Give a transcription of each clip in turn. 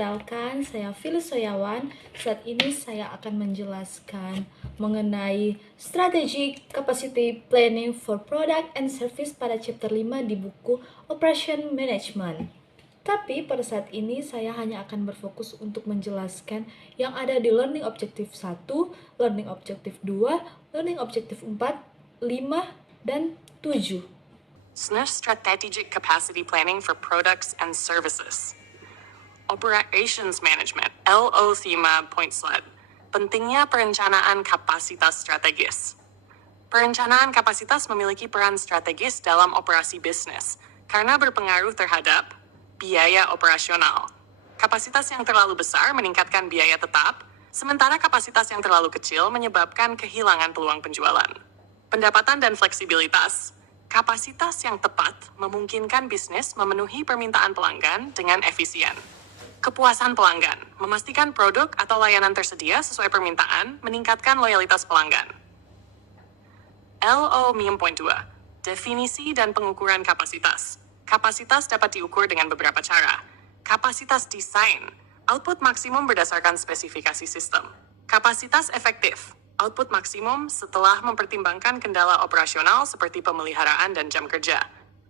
perkenalkan, saya Fili Soyawan. Saat ini saya akan menjelaskan mengenai Strategic Capacity Planning for Product and Service pada chapter 5 di buku Operation Management. Tapi pada saat ini saya hanya akan berfokus untuk menjelaskan yang ada di Learning Objective 1, Learning Objective 2, Learning Objective 4, 5, dan 7. Strategic Capacity Planning for Products and Services. Operations Management, LO 5.SLED. Pentingnya perencanaan kapasitas strategis. Perencanaan kapasitas memiliki peran strategis dalam operasi bisnis karena berpengaruh terhadap biaya operasional. Kapasitas yang terlalu besar meningkatkan biaya tetap, sementara kapasitas yang terlalu kecil menyebabkan kehilangan peluang penjualan. Pendapatan dan fleksibilitas. Kapasitas yang tepat memungkinkan bisnis memenuhi permintaan pelanggan dengan efisien. Kepuasan pelanggan, memastikan produk atau layanan tersedia sesuai permintaan, meningkatkan loyalitas pelanggan. LO 5.2, definisi dan pengukuran kapasitas. Kapasitas dapat diukur dengan beberapa cara. Kapasitas desain, output maksimum berdasarkan spesifikasi sistem. Kapasitas efektif, output maksimum setelah mempertimbangkan kendala operasional seperti pemeliharaan dan jam kerja.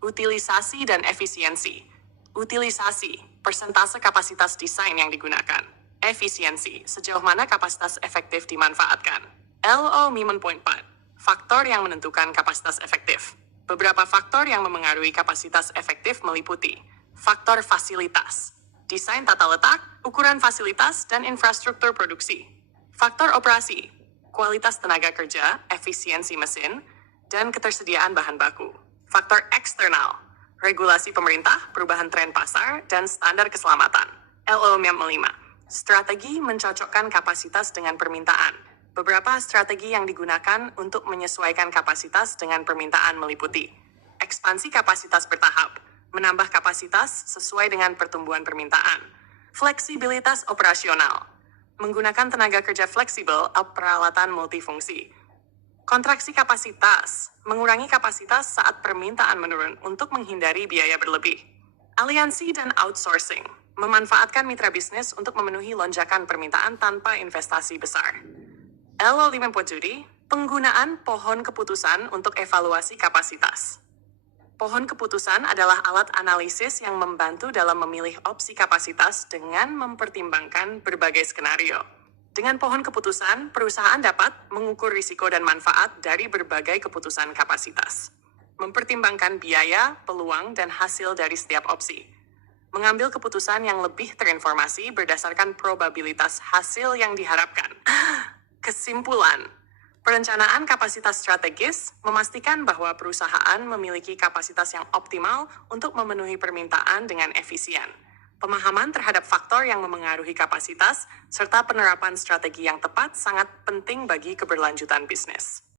Utilisasi dan efisiensi. Utilisasi, persentase kapasitas desain yang digunakan. Efisiensi, sejauh mana kapasitas efektif dimanfaatkan. LO 5.4, faktor yang menentukan kapasitas efektif. Beberapa faktor yang memengaruhi kapasitas efektif meliputi faktor fasilitas, desain tata letak, ukuran fasilitas, dan infrastruktur produksi. Faktor operasi, kualitas tenaga kerja, efisiensi mesin, dan ketersediaan bahan baku. Faktor eksternal, regulasi pemerintah, perubahan tren pasar, dan standar keselamatan. LO 5, strategi mencocokkan kapasitas dengan permintaan. Beberapa strategi yang digunakan untuk menyesuaikan kapasitas dengan permintaan meliputi ekspansi kapasitas bertahap, menambah kapasitas sesuai dengan pertumbuhan permintaan. Fleksibilitas operasional, menggunakan tenaga kerja fleksibel atau peralatan multifungsi. Kontraksi kapasitas, mengurangi kapasitas saat permintaan menurun untuk menghindari biaya berlebih. Aliansi dan outsourcing, memanfaatkan mitra bisnis untuk memenuhi lonjakan permintaan tanpa investasi besar. LO 5.2, penggunaan pohon keputusan untuk evaluasi kapasitas. Pohon keputusan adalah alat analisis yang membantu dalam memilih opsi kapasitas dengan mempertimbangkan berbagai skenario. Dengan pohon keputusan, perusahaan dapat mengukur risiko dan manfaat dari berbagai keputusan kapasitas. Mempertimbangkan biaya, peluang, dan hasil dari setiap opsi. Mengambil keputusan yang lebih terinformasi berdasarkan probabilitas hasil yang diharapkan. Kesimpulan, perencanaan kapasitas strategis memastikan bahwa perusahaan memiliki kapasitas yang optimal untuk memenuhi permintaan dengan efisien. Pemahaman terhadap faktor yang memengaruhi kapasitas, serta penerapan strategi yang tepat sangat penting bagi keberlanjutan bisnis.